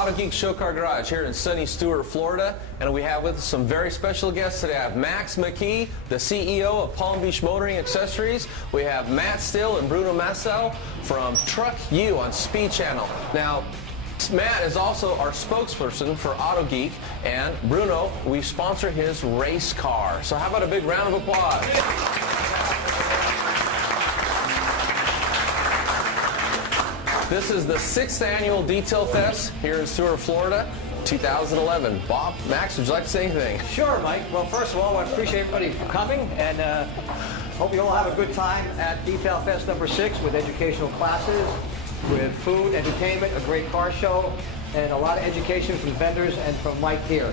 Autogeek Show Car Garage here in sunny Stuart, Florida, and we have with us some very special guests today. I have Max McKee, the CEO of Palm Beach Motoring Accessories. We have Matt Still and Bruno Massel from Truck U on Speed Channel. Now, Matt is also our spokesperson for Autogeek, and Bruno, we sponsor his race car. So how about a big round of applause? This is the 6th annual DetailFest here in Stuart, Florida, 2011. Bob, Max, would you like to say anything? Sure, Mike. Well, first of all, I appreciate everybody for coming, and hope you all have a good time at DetailFest number 6 with educational classes, with food, entertainment, a great car show, and a lot of education from vendors and from Mike here.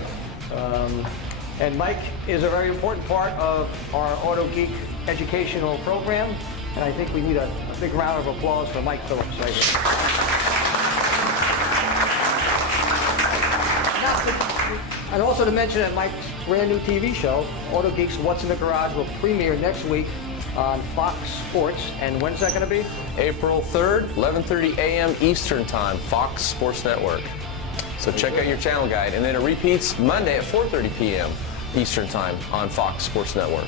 And Mike is a very important part of our Autogeek educational program, and I think we need a big round of applause for Mike Phillips right here. And also to mention that Mike's brand new TV show, Autogeek's What's in the Garage, will premiere next week on Fox Sports. And when's that going to be? April 3rd, 11:30 a.m. Eastern Time, Fox Sports Network. So check out your channel guide. And then it repeats Monday at 4:30 p.m. Eastern Time on Fox Sports Network.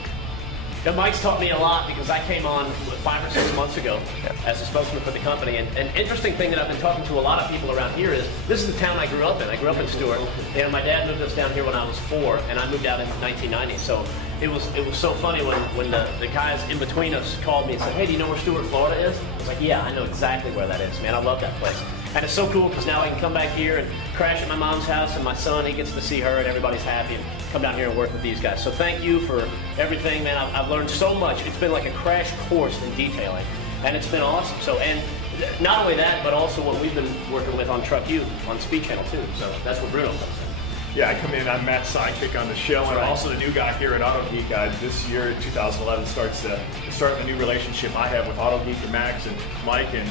Now, Mike's taught me a lot because I came on 5 or 6 months ago as a spokesman for the company. And an interesting thing that I've been talking to a lot of people around here is this is the town I grew up in. I grew up in Stuart. And my dad moved us down here when I was 4, and I moved out in 1990. So it was so funny when the guys in between us called me and said, "Hey, do you know where Stuart, Florida is?" I was like, "Yeah, I know exactly where that is, man. I love that place." And it's so cool because now I can come back here and crash at my mom's house, and my son, he gets to see her, and everybody's happy, and come down here and work with these guys. So thank you for everything, man. I've learned so much. It's been like a crash course in detailing, and it's been awesome. So, and not only that, but also what we've been working with on Truck U on Speed Channel too. So that's where Bruno comes in. Yeah, I come in, I'm Matt's sidekick on the show, and also the new guy here at Autogeek. This year, 2011, starts the start of a new relationship I have with Autogeek and Max and Mike, and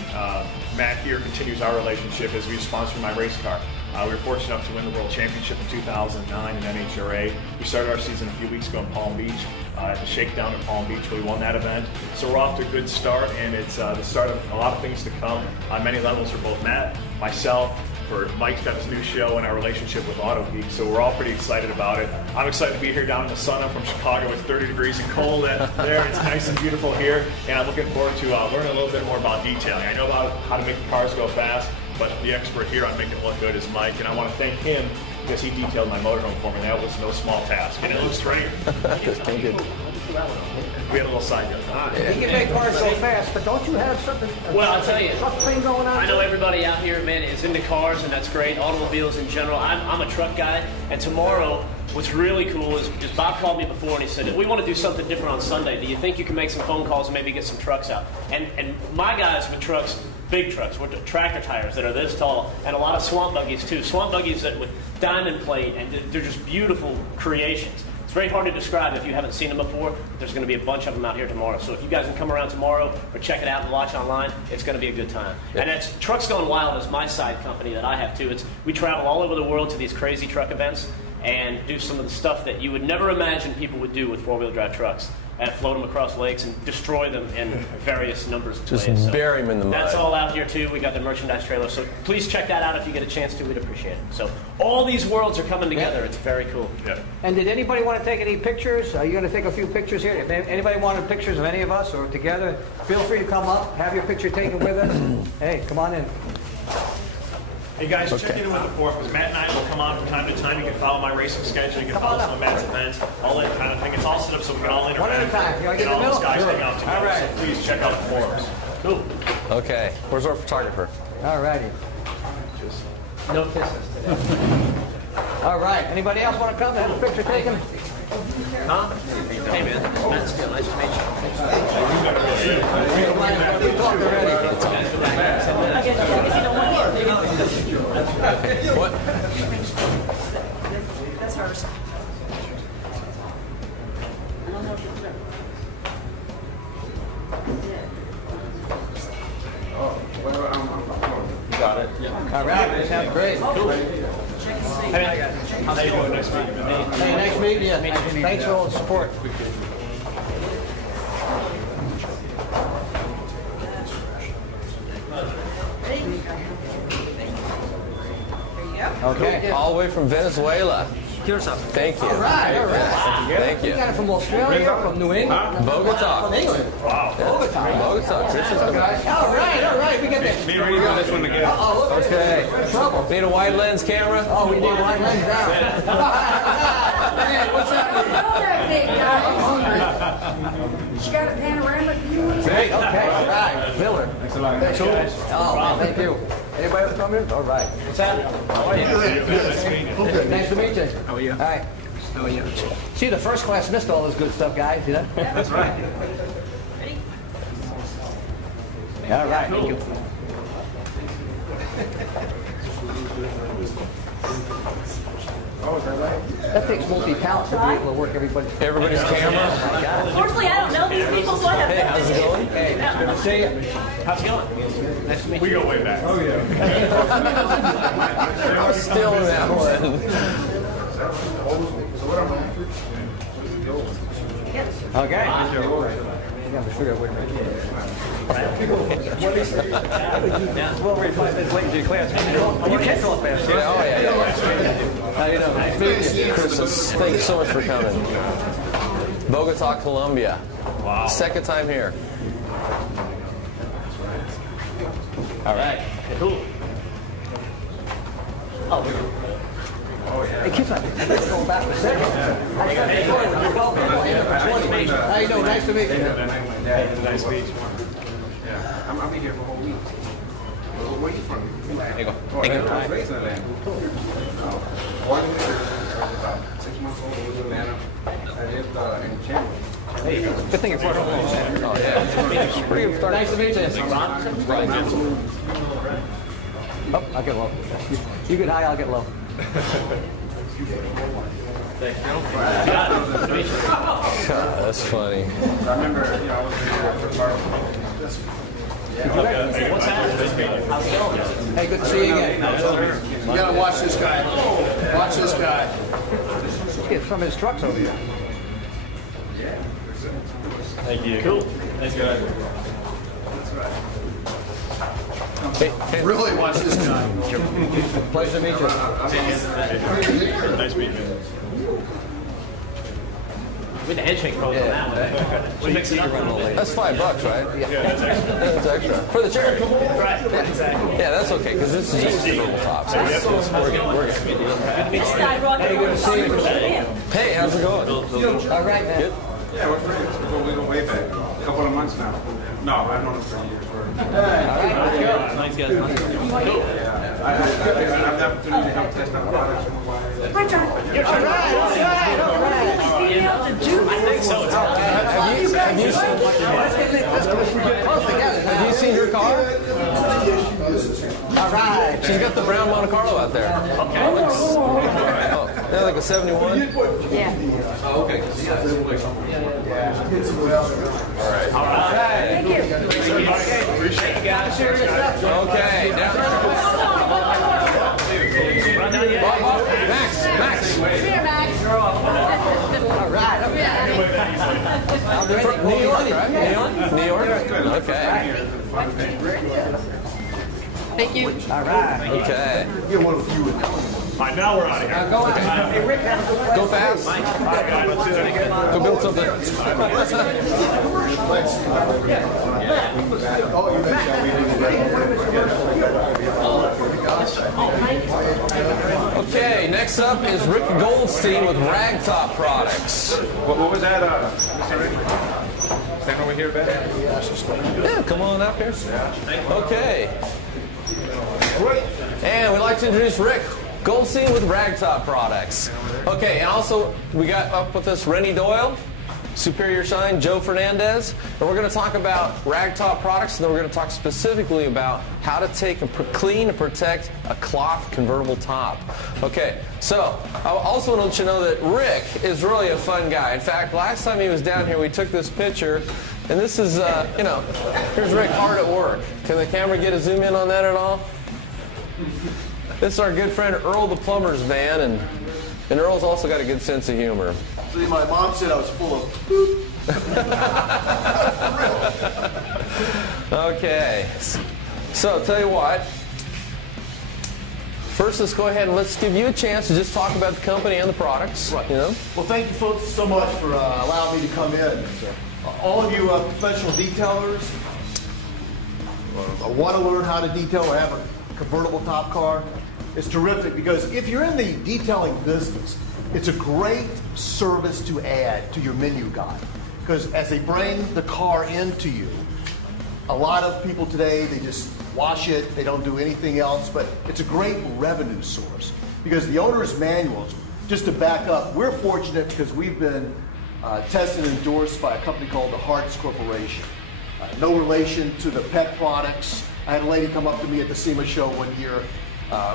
Matt here continues our relationship as we sponsor my race car. We were fortunate enough to win the World Championship in 2009 in NHRA. We started our season a few weeks ago in Palm Beach, at the Shakedown in Palm Beach. We won that event. So we're off to a good start, and it's the start of a lot of things to come on many levels for both Matt, myself, for Mike's got his new show and our relationship with Autogeek, so we're all pretty excited about it. I'm excited to be here down in the sun. I'm from Chicago. It's 30 degrees and cold there. It's nice and beautiful here, and I'm looking forward to learning a little bit more about detailing. I know about how to make the cars go fast, but the expert here on making it look good is Mike, and I want to thank him because he detailed my motorhome for me. That was no small task, and it looks great. We had a little side note. You can make cars so fast, but don't you have something? Well, I'll tell you, something going on? I know everybody out here, man, is into cars, and that's great. Automobiles in general. I'm a truck guy, and tomorrow, what's really cool is Bob called me before and he said, "We want to do something different on Sunday. Do you think you can make some phone calls and maybe get some trucks out?" And my guys with trucks, big trucks with tractor tires that are this tall, and a lot of swamp buggies too. Swamp buggies that with diamond plate, and they're just beautiful creations. It's very hard to describe if you haven't seen them before. There's going to be a bunch of them out here tomorrow. So if you guys can come around tomorrow or check it out and watch online, it's going to be a good time. Yeah. And that's Trucks Gone Wild is my side company that I have too. We travel all over the world to these crazy truck events and do some of the stuff that you would never imagine people would do with four-wheel drive trucks. And float them across lakes and destroy them in various numbers of ways. Just bury them in the mud. That's all out here too. We got the merchandise trailer. So please check that out if you get a chance to. We'd appreciate it. So all these worlds are coming together. It's very cool. Yeah. And did anybody want to take any pictures? Are you going to take a few pictures here? If anybody wanted pictures of any of us or together, feel free to come up, have your picture taken with us. Hey, come on in. Hey guys, check in with the forum because Matt and I will come on from time to time. You can follow my racing schedule. You can follow some of Matt's events, all that kind of thing. It's all set up so we can all interact. One at a time. You and all those guys hang out together. All right. So please check out the forums. Cool. Okay. Where's our photographer? All righty. No kisses today. All right. Anybody else want to come to have a picture taken? Huh? Hey man, Matt's good. Nice to meet you. We talked already. What? That's hers. You got it. Yeah. All right. That sounds great. Cool. Hey, how you doing? Nice to meet you. Hey, nice meeting you. Thanks for all the support. There you go. Okay. All the way from Venezuela. Here's some. Thank you. All right. Thank you. You got it from Australia, from New England? Bogota. From England. Wow. Bogota. Chris is coming. All right. We get this. Me and Renny got this one together. Uh-oh, look. Okay. Trouble. Need a wide lens camera? Oh, we need wide lens down. Hey, what's happening? I'm hungry. She got a panoramic view. Great, okay, all right. Miller. Thanks a lot. Cool. Oh, thank you. Anybody else come in? All right. What's that? How are you? Nice to meet you. How are you? All right. How are you? See, the first class missed all this good stuff, guys, you know? That's right. All right. Thank you. That takes multi-talent to be able to work everybody's Everybody's camera. Unfortunately, I don't know these people, so I have Hey, how's it going? Hey, good to see you. How's it going? Nice to meet We you. go way back. I'm still in that one. Okay. Yeah, we figured we'd well, we're 5 minutes late to your class. You can draw fast. Oh, yeah. How you know? Nice to meet you. Chris, thanks so much for coming. Bogota, Colombia. Wow. Second time here. All right. Cool. Hey, kids, let's go back a second. How you doing? Nice to meet you. Nice meet you. I'm here for a whole week. Where are you from? There you go. I was raised in Atlanta. Born in Atlanta. About 6 months old, was in Atlanta. I lived in Chandler. Hey, good thing you're part of the Oh, yeah. Pretty good start. Nice to meet you. Oh, I'll get low. You get high, I'll get low. God, that's funny. I remember, I was there for part of What's happening? How's it going? Hey, good to see you again. You gotta watch this guy. Watch this guy. Get some of his trucks over here. Thank you. Cool. Nice to meet you. Hey, Really watch this guy. Pleasure to meet you. Nice meeting you. With the handshake probably on that one. We mix it up a little bit. that's $5, right? Yeah, that's extra. That's extra. For the charity. Right, exactly. Yeah, that's okay, because this is just convertible tops. We're good. This guy brought Hey, good to see you. Hey, how's it going? All right, man. Good. Yeah, we're friends. We go way back. A couple of months now. No, I've known him for years. Nice guys. I have the opportunity to help test out products for my wife. Hi, John. All right. Female to do. I think so. It's all Have you seen her car? All right. She's got the brown Monte Carlo out there. Okay. Oh, they're like a 71? Yeah. Oh, okay. All right. Thank you. Appreciate you guys. Okay, now. Run down yet? Max. Come here, Max. All right. From New York, right? New York? Okay. Thank you. All right. Okay. All right, now we're out of here. Go ahead. Hey, Rick, have a good Go fast. All right, guys, let's do that again. Go build something. Okay, next up is Rick Goldstein with Ragtop Products. What was that, Mr. Renny? Stand over here, Ben? Yeah, come on up here. Okay. And we'd like to introduce Rick Goldstein with Ragtop Products. Okay, and also we got up with us Renny Doyle, Superior Shine, Joe Fernandez, and we're going to talk about Ragtop products, and then we're going to talk specifically about how to take and clean and protect a cloth convertible top. Okay, so I also want to let you know that Rick is really a fun guy. In fact, last time he was down here, we took this picture, and this is, here's Rick hard at work. Can the camera get a zoom in on that at all? This is our good friend Earl the Plumber's van, and Earl's also got a good sense of humor. See, my mom said I was full of poop. Okay, so tell you what, First, let's go ahead and let's give you a chance to just talk about the company and the products. Right. You know? Well, thank you folks so much for allowing me to come in. All of you professional detailers want to learn how to detail or have a convertible top car, it's terrific because if you're in the detailing business, it's a great service to add to your menu guide. Because as they bring the car into you, a lot of people today, they just wash it, they don't do anything else, but it's a great revenue source. Because the owner's manuals, just to back up, we're fortunate because we've been tested and endorsed by a company called the Hartz Corporation. No relation to the pet products. I had a lady come up to me at the SEMA show one year,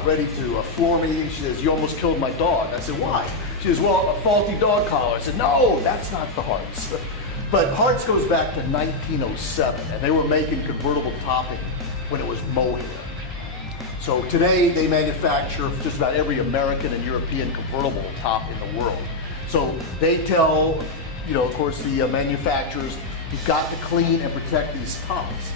ready to floor me. She says, "You almost killed my dog." I said, "Why?" She says, "Well, a faulty dog collar." I said, "No, that's not the Hartz." But Hartz goes back to 1907, and they were making convertible topping when it was mohair. So today they manufacture just about every American and European convertible top in the world. So they tell, of course, the manufacturers, you've got to clean and protect these tops.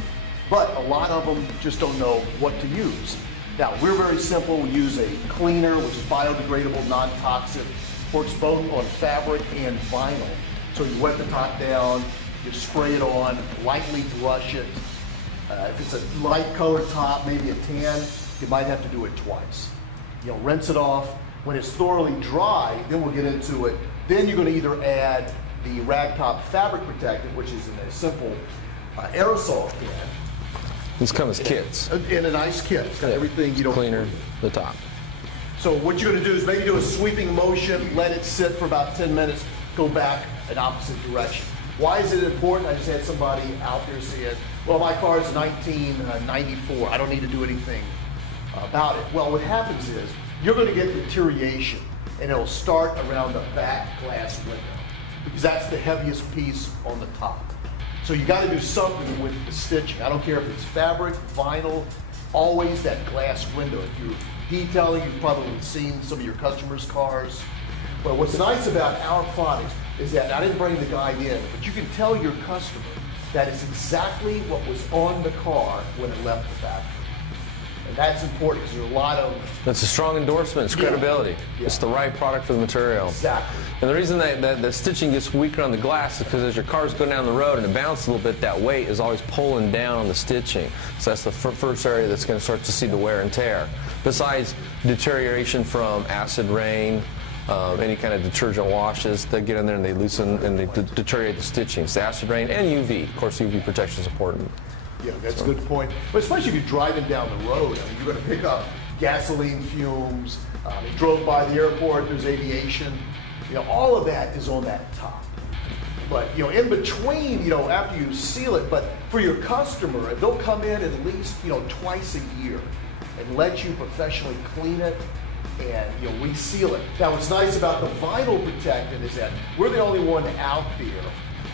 But a lot of them just don't know what to use. Now, we're very simple. We use a cleaner, which is biodegradable, non-toxic, works both on fabric and vinyl. So you wet the top down, you spray it on, lightly brush it. If it's a light colored top, maybe a tan, you might have to do it twice. Rinse it off. When it's thoroughly dry, then we'll get into it. Then you're going to either add the Ragtop fabric protectant, which is in a simple aerosol can. These come as kits. In a nice kit. It's got everything Cleaner, the top. So what you're going to do is maybe do a sweeping motion, let it sit for about 10 minutes, go back in opposite direction. Why is it important? I just had somebody out there saying, well, my car is 1994. I don't need to do anything about it. Well, what happens is you're going to get deterioration, and it'll start around the back glass window because that's the heaviest piece on the top. So you got to do something with the stitching. I don't care if it's fabric, vinyl, always that glass window. If you're detailing, you've probably seen some of your customers' cars. But what's nice about our products is that I didn't bring the guide in, but you can tell your customer that it's exactly what was on the car when it left the factory. And that's important because there's a lot of... That's a strong endorsement. It's credibility. Yeah. It's the right product for the material. Exactly. And the reason that the stitching gets weaker on the glass is because as your car's going down the road and it bounces a little bit, that weight is always pulling down on the stitching. So that's the first area that's going to start to see the wear and tear. Besides deterioration from acid rain, any kind of detergent washes, they get in there and they loosen and they deteriorate the stitching. It's the acid rain and UV. Of course, UV protection is important. Yeah, that's a good point. But especially if you're driving down the road, you're going to pick up gasoline fumes. You drove by the airport, there's aviation. All of that is on that top. But, in between, after you seal it, but for your customer, they'll come in at least, twice a year and let you professionally clean it and, reseal it. Now, what's nice about the vinyl protectant is that we're the only one out there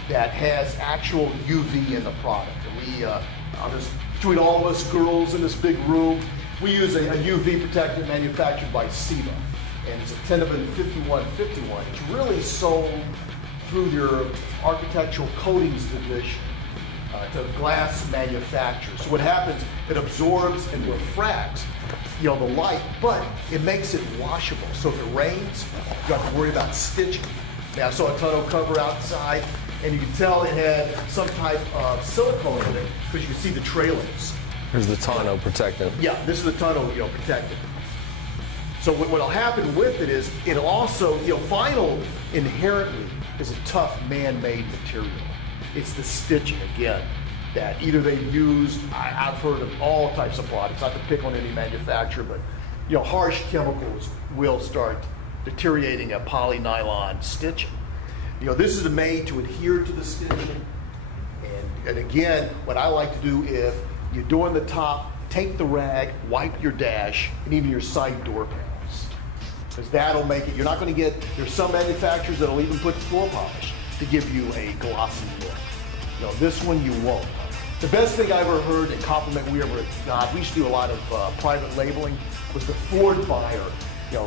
that has actual UV in the product. And I'll just between all of us girls in this big room, we use a UV protectant manufactured by SEMA. And it's a Tenevin 5151. It's really sold through your architectural coatings division to glass manufacturers. So what happens, it absorbs and refracts the light, but it makes it washable. So if it rains, you don't have to worry about stitching. Now, I saw a tonneau cover outside, and you can tell it had some type of silicone in it because you can see the trailings. Here's the tonneau protectant. Yeah, this is the tonneau, protectant. So what'll happen with it is it'll also, vinyl inherently is a tough man-made material. It's the stitching again that either they've used. I've heard of all types of products, not to pick on any manufacturer, but harsh chemicals will start deteriorating a polynylon stitching. This is made to adhere to the stitching. And again, what I like to do if you're doing the top, take the rag, wipe your dash, and even your side door panels. Because that'll make it, you're not going to get, there's some manufacturers that'll even put floor polish to give you a glossy look. This one you won't. The best thing I ever heard and compliment we ever got, we used to do a lot of private labeling, was the Ford buyer.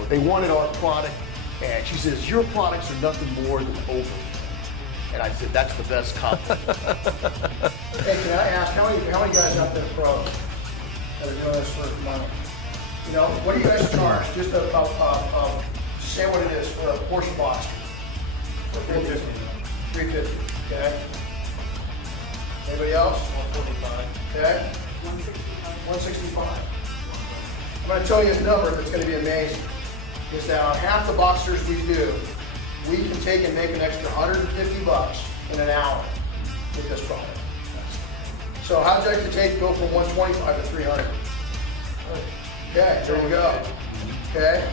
They wanted our product, and she says, your products are nothing more than over. And I said, that's the best compliment. Hey, can I ask, how many guys out there pro that are doing this for money? You know, what do you guys charge? Just say what it is for a Porsche box. For 350. Okay. Anybody else? 145. Okay. 165. I'm going to tell you a number that's going to be amazing. Is that on half the Boxsters we do, we can take and make an extra $150 in an hour with this product. So how'd you like to go from 125 to 300? Okay, there you go. Okay,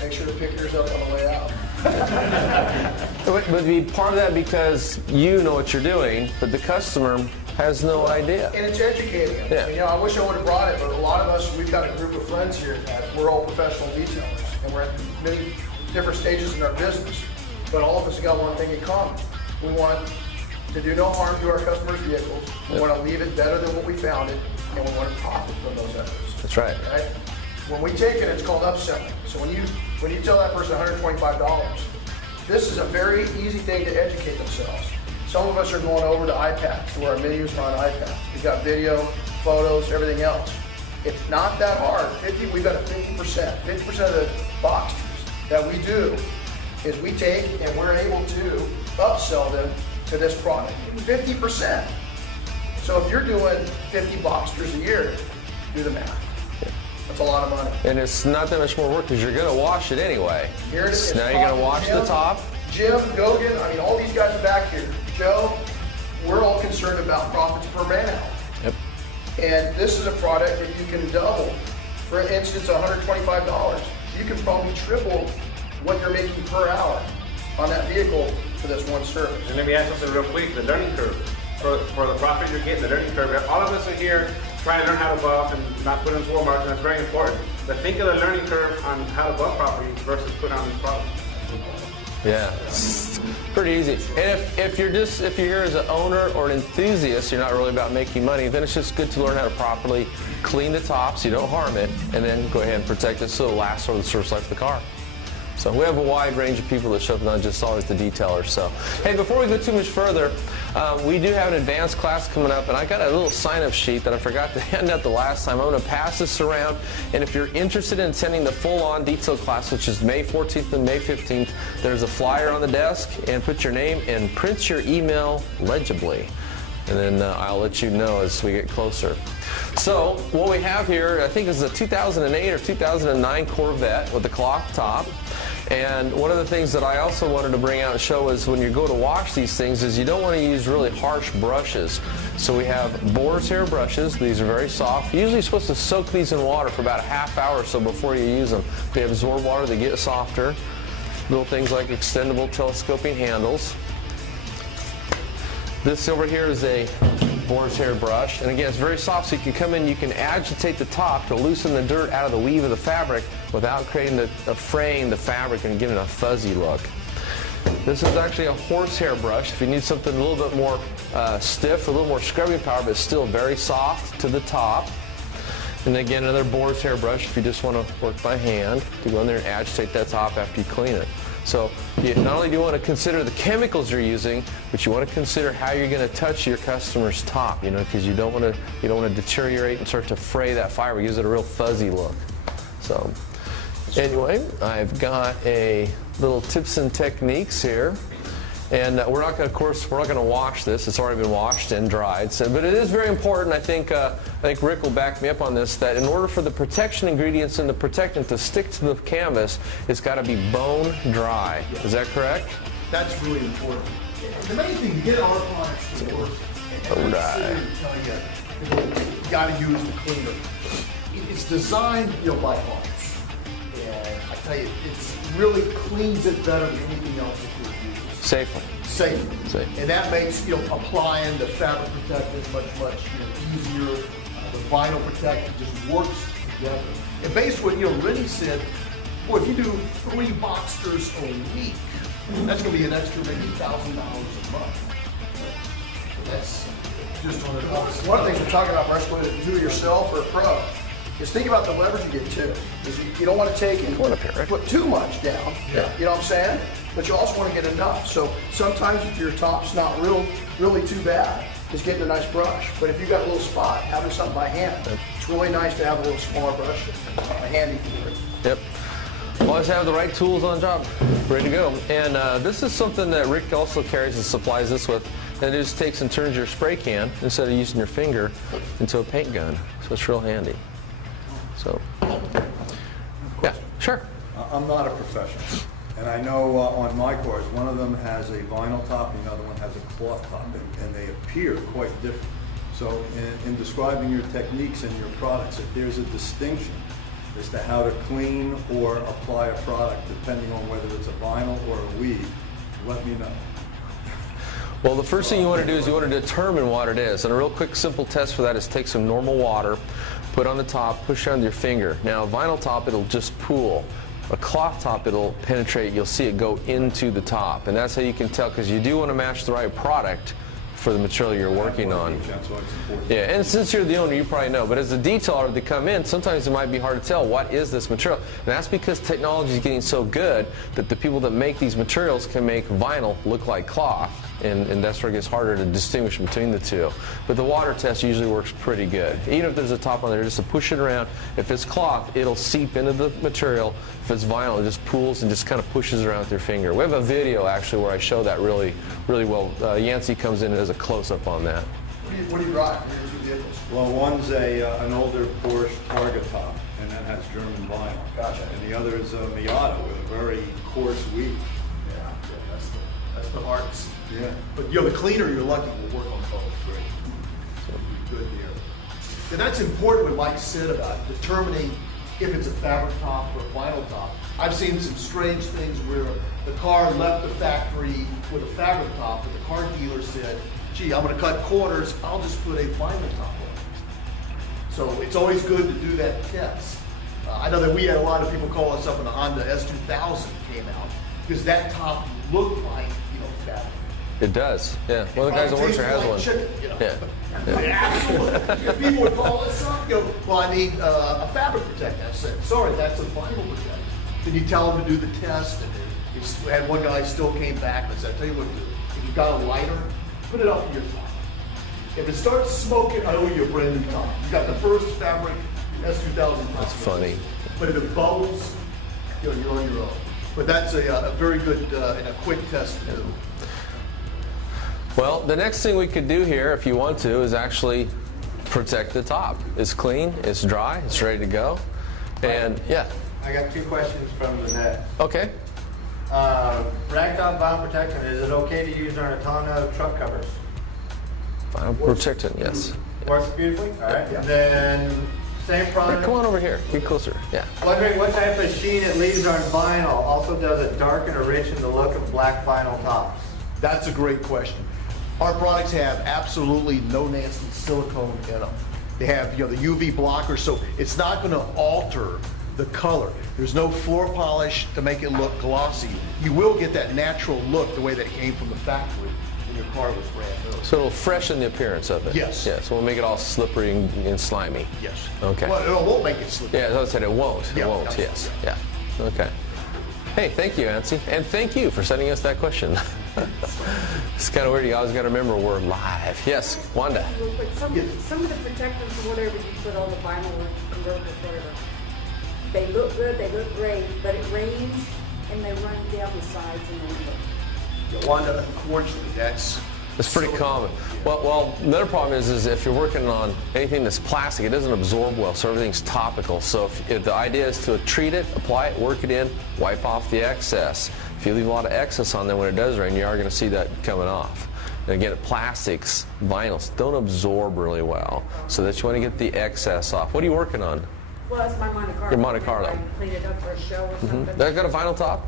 make sure to pick yours up on the way out. But be part of that because you know what you're doing, but the customer has no idea. And it's educating them. Yeah. And, you know, I wish I would have brought it, but a lot of us, we've got a group of friends here that we're all professional detailers, and we're at many different stages in our business. But all of us have got one thing in common. We want to do no harm to our customers' vehicles. We want to leave it better than what we found it, and we want to profit from those efforts. That's right. Right? When we take it, it's called upselling. So when you tell that person $125, this is a very easy thing to educate themselves. Some of us are going over to iPads, to where our menus are on iPads. We've got video, photos, everything else. It's not that hard. We've got a 50%. 50% of the Boxsters that we do is we take and we're able to upsell them to this product. 50%. So if you're doing 50 Boxsters a year, do the math. That's a lot of money. And it's not that much more work because you're going to wash it anyway. Here it is. Now you're going to wash the top. Jim, Gogan, I mean, all these guys back here. Joe, we're all concerned about profits per man hour. Yep. And this is a product that you can double. For instance, $125. You can probably triple what you're making per hour on that vehicle for this one service. And let me ask something real quick, the learning curve. For the profit you're getting, the learning curve. All of us are here trying to learn how to buff and not put in swarm marks, and that's very important. But think of the learning curve on how to buff properly versus put on this product. Yeah, it's pretty easy. And if you're here as an owner or an enthusiast, you're not really about making money, then it's just good to learn how to properly clean the top so you don't harm it, and then go ahead and protect it so it lasts over the service life of the car. So we have a wide range of people that show up, not just always the detailers. So, hey, before we go too much further, we do have an advanced class coming up, and I got a little sign-up sheet that I forgot to hand out the last time. I'm going to pass this around, and if you're interested in attending the full-on detail class, which is May 14th and May 15th, there's a flyer on the desk, and put your name and print your email legibly. And then I'll let you know as we get closer. So what we have here, I think is a 2008 or 2009 Corvette with the cloth top. And one of the things that I also wanted to bring out and show is when you go to wash these things is you don't want to use really harsh brushes. So we have boar's hair brushes. These are very soft. You're usually supposed to soak these in water for about a half hour or so before you use them. They absorb water, they get softer. Little things like extendable telescoping handles. This over here is a boar's hair brush, and again, it's very soft, so you can come in, you can agitate the top to loosen the dirt out of the weave of the fabric without creating a fraying the fabric and giving it a fuzzy look. This is actually a horsehair brush. If you need something a little bit more stiff, a little more scrubbing power, but still very soft to the top. And again, another boar's hair brush if you just want to work by hand to go in there and agitate that top after you clean it. So not only do you want to consider the chemicals you're using, but you want to consider how you're going to touch your customer's top, you know, because you don't want to deteriorate and start to fray that fiber, gives it a real fuzzy look. So anyway, I've got a little tips and techniques here. And we're not going to wash this. It's already been washed and dried. So, but it is very important. I think Rick will back me up on this. That in order for the protection ingredients in the protectant to stick to the canvas, it's got to be bone dry. Is that correct? That's really important. The main thing, you get our products to work. Bone dry. You got to use the cleaner. It's designed, by arms, and I tell you, it really cleans it better than anything else that you use. Safer. Safer. And that makes applying the fabric protectant much easier. The vinyl protectant just works together. And basically, Renny said, boy, if you do 3 Boxsters a week, that's going to be an extra maybe $1,000 a month. So that's just on it. One of the things we're talking about, Bruce, whether it's do it yourself or a pro, is think about the leverage you get too. You don't want to take and put too much down. Yeah. You know what I'm saying? But you also want to get enough. So sometimes if your top's not really too bad, is getting a nice brush. But if you got a little spot, having something by hand, it's really nice to have a little smaller brush handy for it. Yep. Always have the right tools on job, ready to go. And this is something that Rick also carries and supplies us with. And it just takes and turns your spray can, instead of using your finger, into a paint gun. So it's real handy. So, yeah, sure. I'm not a professional. And I know on my cars, one of them has a vinyl top and the other one has a cloth top. And they appear quite different. So in describing your techniques and your products, if there's a distinction as to how to clean or apply a product, depending on whether it's a vinyl or a weave, let me know. Well, the first thing you want to do is you want to determine what it is. And a real quick, simple test for that is take some normal water, put on the top, push down with your finger. Now, a vinyl top, it'll just pool. A cloth top, it'll penetrate. You'll see it go into the top. And that's how you can tell, because you do want to match the right product for the material you're working on. Yeah, and since you're the owner, you probably know. But as a detailer, they come in, sometimes it might be hard to tell what is this material. And that's because technology is getting so good that the people that make these materials can make vinyl look like cloth. And that's where it gets harder to distinguish between the two. But the water test usually works pretty good. Even if there's a top on there, just to push it around. If it's cloth, it'll seep into the material. If it's vinyl, it just pools and just kind of pushes around with your finger. We have a video actually where I show that really well. Yancey comes in and does a close-up on that. What do you drive? What are your two vehicles? Well, one's an older Porsche Targa top, and that has German vinyl. Gotcha. And the other is a Miata with a very coarse weave. Yeah, that's the hardest. Yeah. But the cleaner you're lucky will work on both. Great. So good there. And that's important what Mike said about determining if it's a fabric top or a vinyl top. I've seen some strange things where the car left the factory with a fabric top, but the car dealer said, gee, I'm going to cut corners, I'll just put a vinyl top on it. So it's always good to do that test. I know that we had a lot of people call us up when the Honda S2000 came out, because that top looked like, fabric. It does, yeah. One of the guys that works there has one. Chicken, Yeah. Absolutely. People would call us up, well, I need a fabric protectant. I said, sorry, that's a vinyl protectant. Then you tell them to do the test, and we had one guy still came back and said, I tell you what to do. If you've got a lighter, put it up to your top. If it starts smoking, I owe you a brand new top. You got the first fabric S2000 top. That's funny. But if it bubbles, you're on your own. But that's a very good and a quick test to do. Well, the next thing we could do here, if you want to, is actually protect the top. It's clean, it's dry, it's ready to go. And yeah. I got two questions from the net. Okay. Ragtop vinyl protectant, is it okay to use on a ton of truck covers? Vinyl protectant, yes. Works beautifully? All right. Yeah. Then, same product. Come on over here. Get closer. Yeah. Wondering what type of sheen it leaves on vinyl. Also, does it darken or richen the look of black vinyl tops? That's a great question. Our products have absolutely no nasty silicone in them. They have the UV blocker, so it's not going to alter the color. There's no floor polish to make it look glossy. You will get that natural look the way that it came from the factory when your car was brand new. So it'll freshen the appearance of it. Yes. Yeah, so we'll make it all slippery and slimy. Yes. Okay. Well, it won't make it slippery. Yeah, as I said, it won't. It Yeah, won't, absolutely. yes. Yeah. Okay. Hey, thank you, Nancy. And thank you for sending us that question. It's kind of weird. You always got to remember we're live. Yes, Wanda. Real quick, some of the protectants or whatever you put on the vinyl or convertible, whatever, they look good, they look great, but it rains and they run down the sides and they look. Wanda, unfortunately, that's It's pretty common. Well, another problem is if you're working on anything that's plastic, it doesn't absorb well, so everything's topical. So if the idea is to treat it, apply it, work it in, wipe off the excess. If you leave a lot of excess on there when it does rain, you are going to see that coming off. And again, plastics, vinyls don't absorb really well, so that you want to get the excess off. What are you working on? Well, it's my Monte Carlo. Your Monte Carlo. I clean it up for a show or something. That got a vinyl top?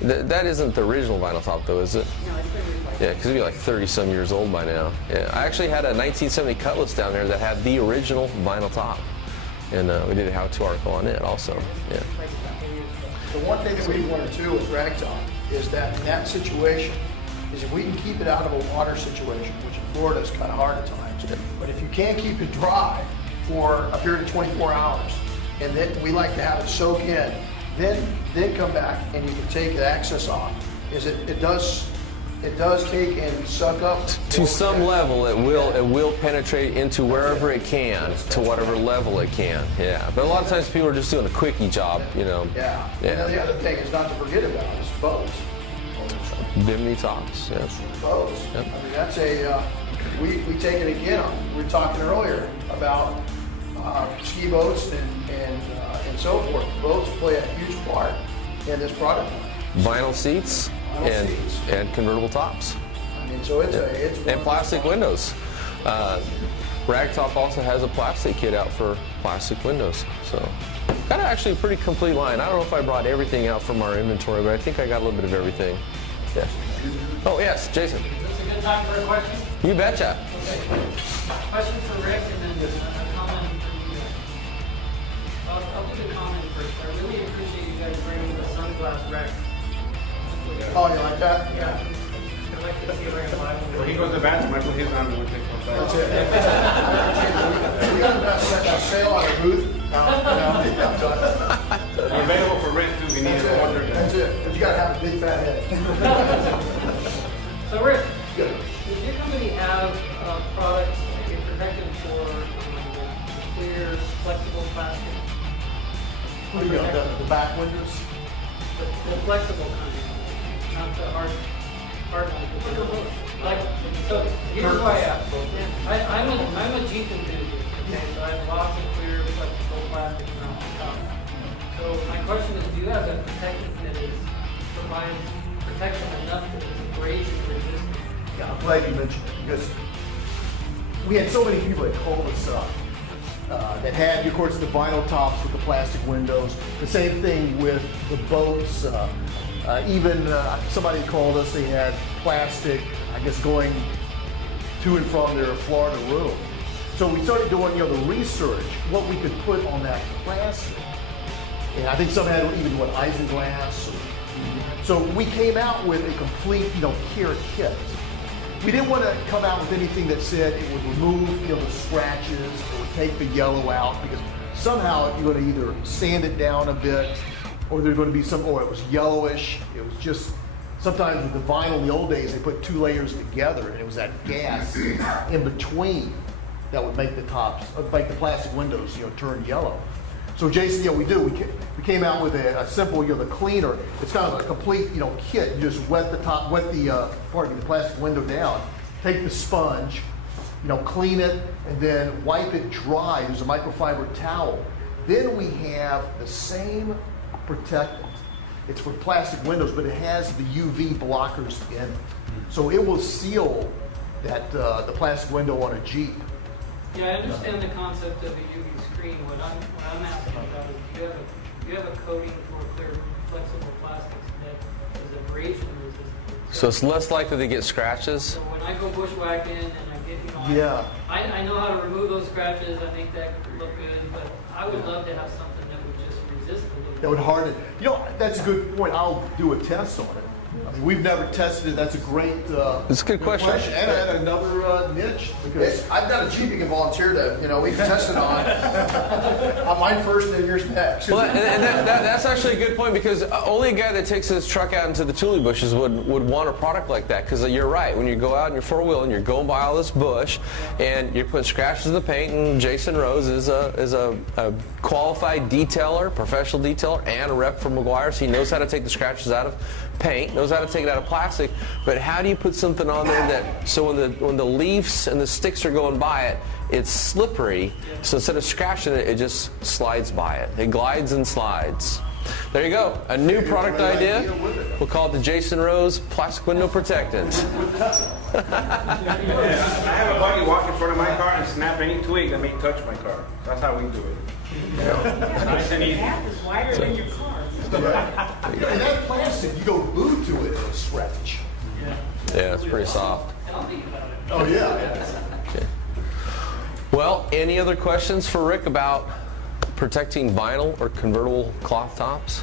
Yeah. That isn't the original vinyl top, though, is it? No, it's been replaced. Yeah, because it'd be like 30-some years old by now. Yeah, I actually had a 1970 Cutlass down there that had the original vinyl top, and we did a how-to article on it also. Yeah. The one thing that we've learned too with Ragtop is that in that situation, is if we can keep it out of a water situation, which in Florida is kind of hard at times, but if you can't keep it dry for a period of 24 hours, and then we like to have it soak in, then come back and you can take the excess off, is it does it does take and suck up. To some level, it will penetrate into wherever it can, to whatever level it can. Yeah, but a lot of times people are just doing a quickie job, you know. Yeah. And then the other thing is not to forget about is boats. Bimini tops. Yeah. Boats. Yep. I mean, that's a we take it again. We were talking earlier about ski boats and so forth. Boats play a huge part in this product line. Vinyl seats and convertible tops. I mean, so it's and plastic windows. Ragtop also has a plastic kit out for plastic windows. So got actually a pretty complete line. I don't know if I brought everything out from our inventory, but I think I got a little bit of everything. Yes. Oh yes, Jason. Is this a good time for a question? You betcha. Okay. Question for Rick and then a comment for you. I'll do the comment first. I really appreciate you guys bringing the sunglass rack. Oh, you like that? Yeah. I'd like to see it right alive. Well, he goes to the bathroom, I put his on and we'll take one back. That's it. We got a sale on a booth. Available for rent too, if you need it. That's it. But you gotta have a big fat head. So Rick, does your company have products that you're protected for clear, flexible plastic? What do you got, the back windows? The flexible kind, not the hard one. Like, so here's why I ask. I'm a Jeep enthusiast, okay? So I have lots of clear, flexible plastic around the top. So my question is, do you have a protectant that provides protection enough that it's abrasion resistant? Yeah, I'm glad you mentioned it because we had so many people that called us up that had, of course, the vinyl tops with the plastic windows. The same thing with the boats. Even somebody called us, they had plastic, I guess, going to and from their Florida room. So we started doing, the research, what we could put on that plastic. And I think some had even what isinglass. So we came out with a complete, care kit. We didn't want to come out with anything that said it would remove, the scratches, it would take the yellow out, because somehow you're going to either sand it down a bit, or there's going to be or it was yellowish. It was just, sometimes with the vinyl in the old days, they put two layers together, and it was that gas in between that would make the tops, make the plastic windows, turn yellow. So Jason, we we came out with a simple, the cleaner. It's kind of a complete, kit. You just wet the plastic window down, take the sponge, clean it, and then wipe it dry. There's a microfiber towel. Then we have the same protectant. It's for plastic windows, but it has the UV blockers in it. So it will seal that the plastic window on a Jeep. Yeah, I understand the concept of a UV screen. What I'm asking about is, do you have a coating for clear, flexible plastics that is abrasion resistant? So it's less likely to get scratches? So when I go bushwhacking and I get, I know how to remove those scratches. I think that could look good, but I would love to have something that would just resist a little bit. That would harden. That's a good point. I'll do a test on it. I mean, we've never tested it. That's a great it's a good question. And another niche. Because I've got a Jeep you can volunteer to, we can test it on mine first and yours next. Well, and that's actually a good point, because only a guy that takes his truck out into the tule bushes would want a product like that, because you're right. When you go out in your four-wheel and you're going by all this bush and you're putting scratches in the paint, and Jason Rose is a qualified detailer, professional detailer, and a rep for Meguiar's. He knows how to take the scratches out of paint, knows how to take it out of plastic, but how do you put something on there that, so when the leaves and the sticks are going by it, it's slippery, so instead of scratching it, it just slides by it. It glides and slides. There you go, a new product idea. We'll call it the Jason Rose Plastic Window Protectant. I have a buddy walk in front of my car and snap any twig that may touch my car. That's how we do it. Nice and easy. That is wider than your car. and that plastic, you go glued to it, it'll stretch. Yeah, it's pretty soft. Oh yeah. Okay. Well, any other questions for Rick about protecting vinyl or convertible cloth tops?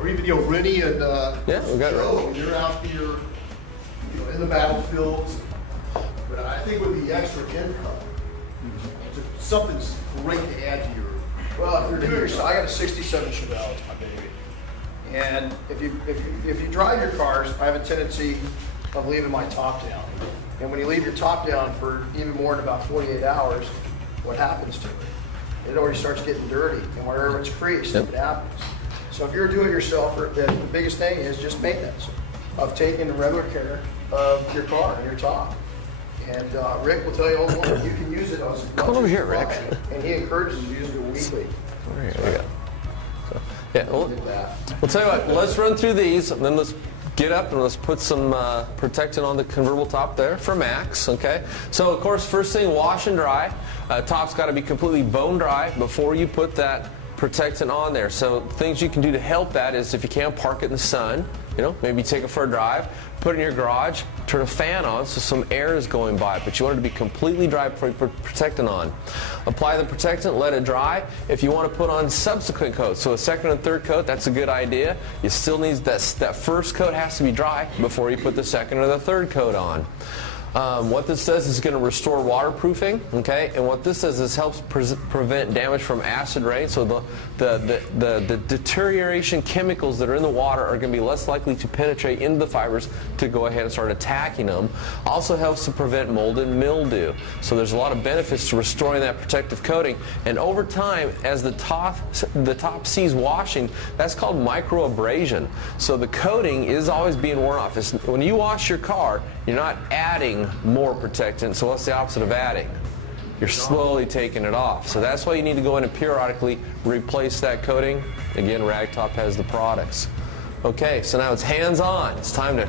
Or even Renny and we got Joe, you're out here, in the battlefields. But I think with the extra income, something's great to add to your. Well, if you're doing yourself, I got a '67 Chevelle, it's my baby. And if you drive your cars, I have a tendency of leaving my top down. And when you leave your top down for even more than about 48 hours, what happens to it? It already starts getting dirty, and wherever it's creased, it happens. So if you're a do-it-yourselfer, the biggest thing is just maintenance of taking the regular care of your car and your top. And Rick will tell you, old woman, you can use it as Come over here, Rick. And he encourages you to use it weekly. There we go. So, yeah, we'll tell you what, let's run through these, and then let's get up and let's put some Protectant on the convertible top there for Max, okay? So, of course, first thing, wash and dry. Top's got to be completely bone dry before you put that Protectant on there. So things you can do to help that is, if you can, park it in the sun. You know, maybe take it for a drive, put it in your garage, turn a fan on so some air is going by, but you want it to be completely dry before you put Protectant on. Apply the Protectant, let it dry. If you want to put on subsequent coats, so a second and third coat, that's a good idea. You still need that first coat has to be dry before you put the second or the third coat on. What this does is going to restore waterproofing, okay? And what this does is helps prevent damage from acid rain. So the deterioration chemicals that are in the water are going to be less likely to penetrate into the fibers to go ahead and start attacking them. Also helps to prevent mold and mildew. So there's a lot of benefits to restoring that protective coating. And over time, as the top sees washing, that's called microabrasion. So the coating is always being worn off. When you wash your car, you're not adding more Protectant, so what's the opposite of adding? You're slowly taking it off. So that's why you need to go in and periodically replace that coating. Again, Ragtop has the products. Okay, so now it's hands-on. It's time to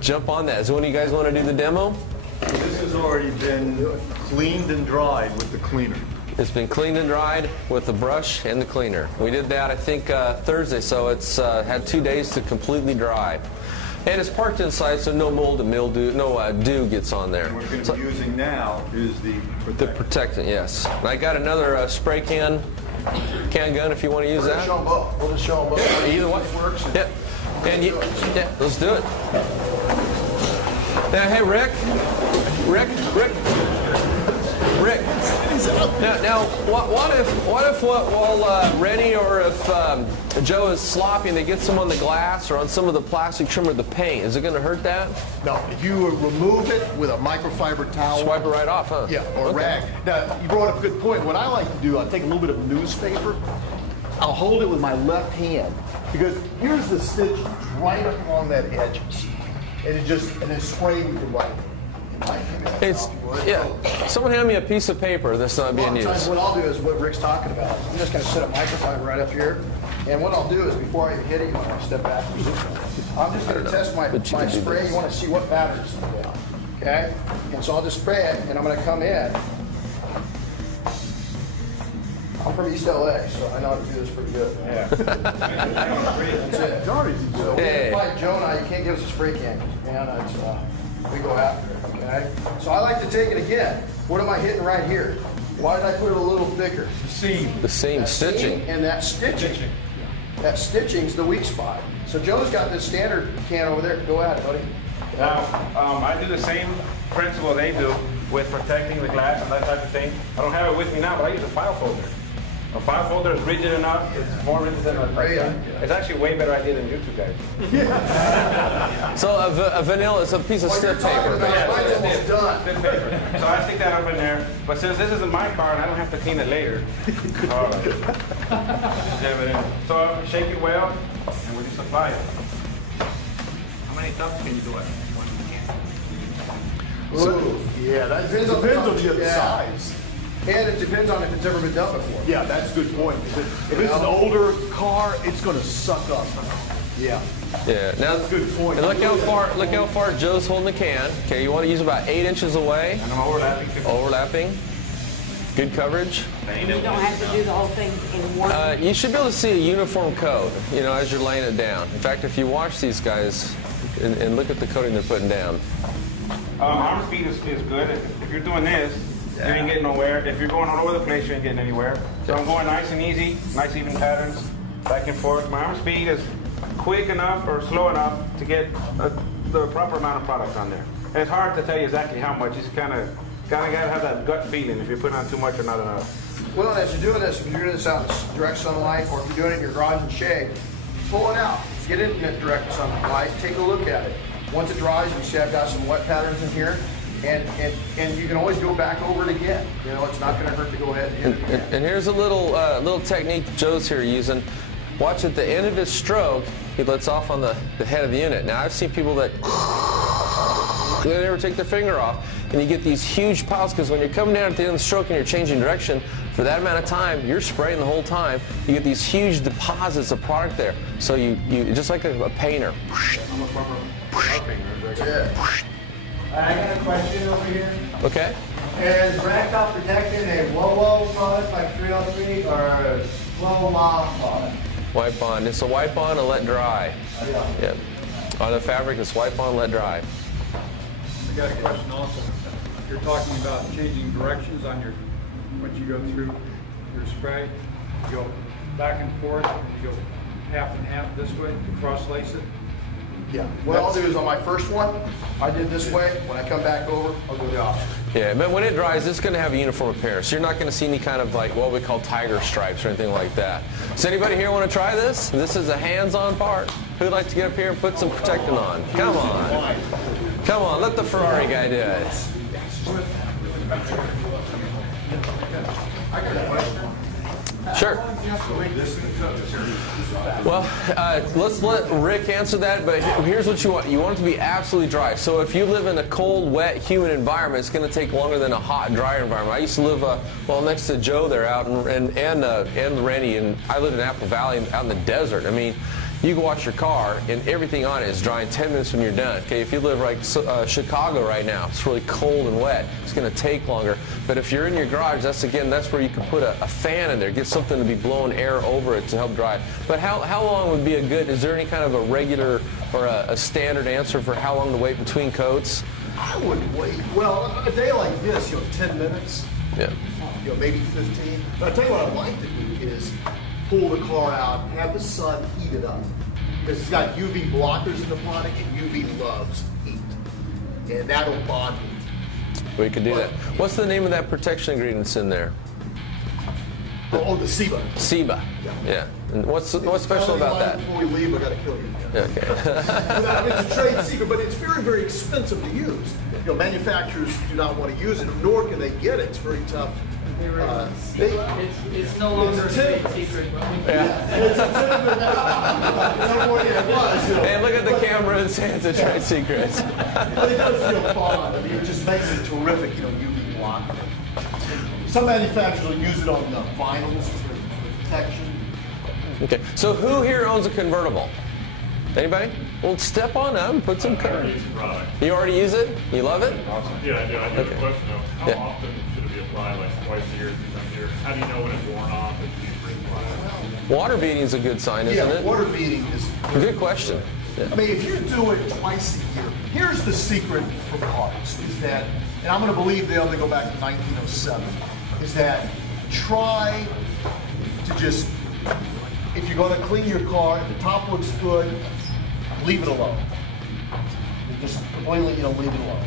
jump on that. Does one of you guys want to do the demo? This has already been cleaned and dried with the cleaner. It's been cleaned and dried with the brush and the cleaner. We did that, I think, Thursday, so it's had 2 days to completely dry. And it's parked inside, so no mold and mildew, no dew gets on there. What we're going to be using now is the Protectant. The Protectant, yes. And I got another spray can gun if you want to use that. Show them both. We'll just show them both. Yeah, either way. Works. Yep. And yeah, let's do it. Now, hey, Rick. Now, what if while Renny or if Joe is sloppy and they get some on the glass or on some of the plastic trim or the paint, is it going to hurt that? No, if you remove it with a microfiber towel. Swipe it right off, huh? Yeah, or a rag. Now, you brought up a good point. What I like to do, I take a little bit of newspaper, I'll hold it with my left hand, because here's the stitch right up along that edge. And then spray with the right. Someone hand me a piece of paper that's not being used. What I'll do is what Rick's talking about. I'm just going to set a microfiber right up here. And what I'll do is, before I even hit it, you want to step back. I'm just going to test my spray. You want to see what patterns down. Okay? And so I'll just spray it, and I'm going to come in. I'm from East LA, so I know how to do this pretty good. Yeah. That's it. So we can fight Joe and I. You can't give us a spray can, man. We go after it, okay? So I like to take it again. What am I hitting right here? Why did I put it a little thicker? The seam. The seam, stitching. And that stitching. That stitching's the weak spot. So Joe's got this standard can over there. Go at it, buddy. Now, I do the same principle they do with protecting the glass and that type of thing. I don't have it with me now, but I use a file folder. A file folder is rigid enough. It's more rigid than a pen. It's actually a way better idea than you two guys. So a vanilla is a piece of stiff paper. Stiff paper. So I stick that up in there. But since this isn't my car and I don't have to clean it later, all right. Just jam it in. So shake it well, and we just apply it. How many tubs can you do it? Yeah, that depends on the size. And it depends on if it's ever been done before. Yeah, that's a good point. If it's an older car, it's going to suck up. Yeah. Yeah. Now, that's a good point. And look how far Joe's holding the can. Okay, you want to use about 8 inches away. And I'm overlapping. Overlapping. Good coverage. You don't have to do the whole thing in one. You should be able to see a uniform coat, you know, as you're laying it down. In fact, if you watch these guys and look at the coating they're putting down. Arm speed is good. If you're doing this, you ain't getting nowhere. If you're going all over the place, you ain't getting anywhere. So I'm going nice and easy, nice even patterns, back and forth. My arm speed is quick enough or slow enough to get the proper amount of product on there. And it's hard to tell you exactly how much. You just kind of gotta have that gut feeling if you're putting on too much or not enough. Well, as you're doing this, if you're doing this out in direct sunlight, or if you're doing it in your garage and shade, pull it out. Get it in direct sunlight. Take a look at it. Once it dries, you see I've got some wet patterns in here, and you can always go back over it again. You know, it's not going to hurt to go ahead and hit it again. And here's a little technique Joe's here using. Watch at the end of his stroke, he lets off on the head of the unit. Now I've seen people that they never take their finger off, and you get these huge piles because when you're coming down at the end of the stroke and you're changing direction, for that amount of time, you're spraying the whole time. You get these huge deposits of product there. So you just like a painter. I'm a farmer. Yeah. I got a question over here. Okay. Is Ragtop Protectant a blow-blow product like 303 or a blow-off product? Wipe on. It's a wipe on and let dry. Yeah. Yep. On the fabric, it's wipe on, let dry. I got a question also. You're talking about changing directions on your, once you go through your spray, you go back and forth, and you go half and half this way to cross-lace it. Yeah. What I'll do is on my first one, I did this way. When I come back over, I'll go the opposite. Yeah, but when it dries, it's going to have a uniform appearance. You're not going to see any kind of like what we call tiger stripes or anything like that. Does anybody here want to try this? This is a hands-on part. Who'd like to get up here and put some Protectant on? Come on. Come on, let the Ferrari guy do it. Sure. Well, let's let Rick answer that, but here's what you want. You want it to be absolutely dry. So if you live in a cold, wet, humid environment, it's going to take longer than a hot, drier environment. I used to live, well, next to Joe there out and Renny, and I lived in Apple Valley out in the desert. I mean, you can wash your car and everything on it is dry in 10 minutes when you're done. Okay, if you live like Chicago right now, it's really cold and wet. It's going to take longer. But if you're in your garage, that's where you can put a fan in there, get something to be blowing air over it to help dry it. But how long would be a good? Is there any kind of a regular or a standard answer for how long to wait between coats? I would wait. Well, a day like this, 10 minutes. Yeah. Maybe 15. But I'll tell you what I'd like to do is pull the car out, have the sun heat it up. Because it's got UV blockers in the product, and UV loves heat. And that'll bond heat. We could do that. What's the name of that protection ingredient that's in there? Oh, the SEBA. SEBA. Yeah. And what's special about that? Before we leave, I got to kill you. Okay. It's a trade secret, but it's very, very expensive to use. Manufacturers do not want to use it, nor can they get it. It's very tough. It's no longer a trade secret. It's a tip now. Hey, look at the camera and say it's a trade secret. But it does feel bond. I mean, it just makes it terrific, UV blocker. Some manufacturers will use it on the vinyls for protection. Okay, so who here owns a convertible? Anybody? Well, step on up and put some color. You already use it? You love it? Yeah, I do. I do have a question though. How Yeah. often should it be applied? Like twice a year, 3 times a year? How do you know when it's worn off? Water beating is a good sign, isn't it? Water beating is Good question. Yeah. I mean, if you do it twice a year, here's the secret for cars, is that, and I'm going to believe they only go back to 1907, is that try to just, if you're going to clean your car, if the top looks good, leave it alone. Just completely, leave it alone.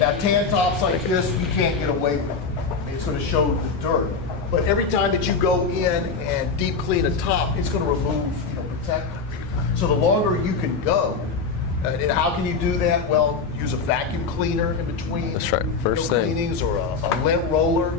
Now, tan tops like this, you can't get away with. I mean, it's going to show the dirt. But every time that you go in and deep clean a top, it's going to remove, protectant. So the longer you can go, and how can you do that? Well, use a vacuum cleaner in between. That's right. First thing. Cleanings or a lint roller.